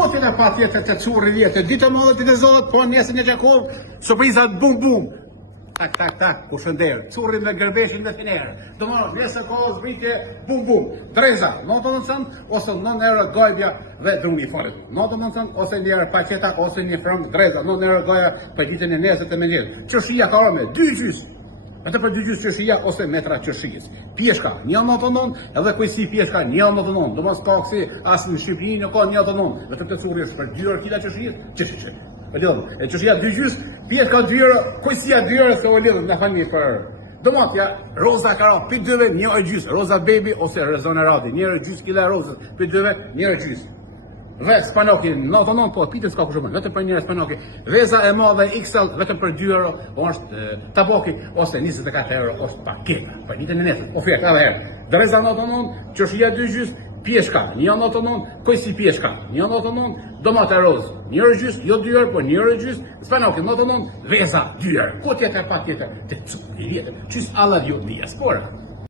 Kote në pa tjetër të curri vjetë, ditë më dhe ditë zot, po nesër një Gjakovë, surprizat bum bum. Tak, ku shënderë, currin dhe gërbeshin dhe finerë. Do më nesër kohë zbritje bum bum. Dreza, në të nësën, ose në nërë gojbja dhe druni falet. Në të nësën, ose njërë paketa, ose një frëm dreza, në nërë goja për ditën e nesër të menjelë. Qërshia ka orme, 2 gjys. Atë për 2 gjys qërshia ose metra qërshijës. Pjeshka, 1,99, edhe kujsi pjeshka 1,99. Do mos ka kësi asë në Shqipëri në ka 1,99. Vetëm të curri është për 2 kila qërshijës, qërshijë. E qërshia 2 gjys, pjeshka 2 euro, kujsia 2 euro se o lidhën në fani për... Do matja, roza kara, për 2 1 euro gjys, roza baby ose rezone radi, 1 euro gjys kila rozës, për 2 1 euro gjys. Dhe spanoki, 99 po, pitën s'ka kushëmën, vetëm për njëre spanoki. Veza e madhe XL, vetëm për 2 euro, është taboki, ose 24 euro, është paketa. Për ditën e nesër, ofertë, edhe herë. Dreza 99, qërshia 2 gjys, pjeshka, 1,99, kojsi pjeshka, 1,99, domate rozë, 1 euro gjys, jo 2 euro, po 1 euro gjys, spanoki, 99, veza 2 euro. Ko tjetër, pa tjetër, të cukë, i vjetër, qys alla dhjo dhja, spora.